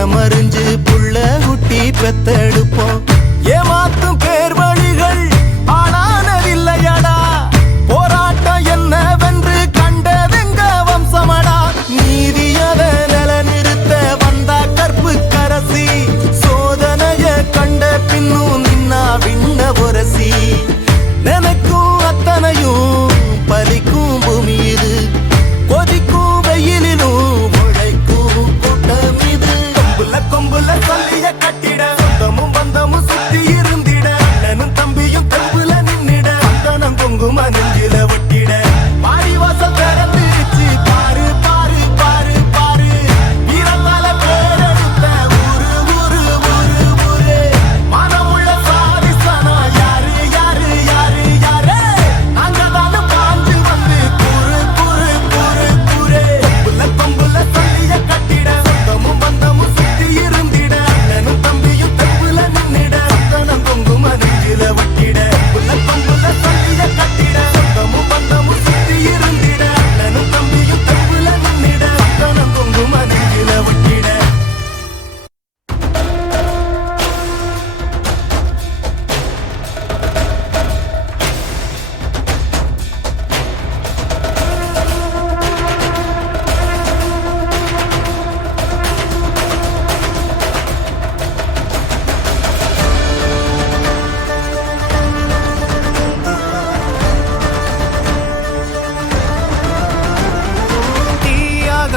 மனமறிஞ்சு புள்ள குட்டி பெத்தெடுப்போம்.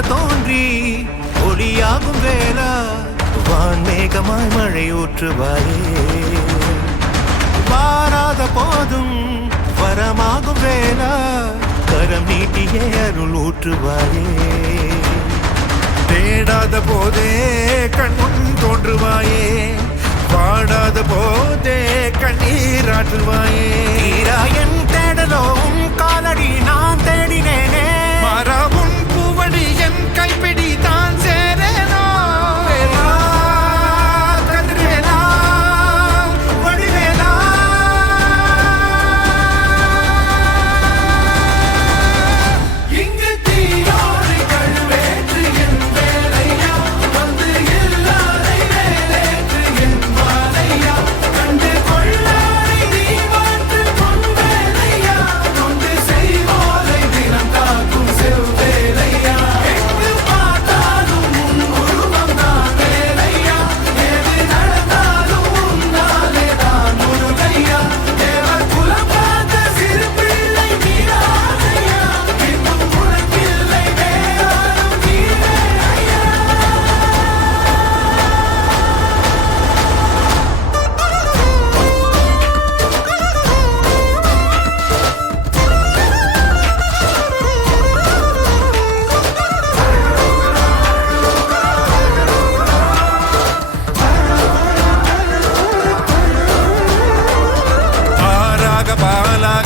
தோன்றி ஒளியாகும் வேளா வான்மேகமாய் மழை ஊற்றுவாயே. பாராத போதும் வரமாகும் வேளா கரம் நீட்டியே அருள் ஊற்றுவாயே. தேடாத போதே கண்முன் தோன்றுவாயே. பாடாத போதே கண்ணீராற்றுவாயே தீரா என்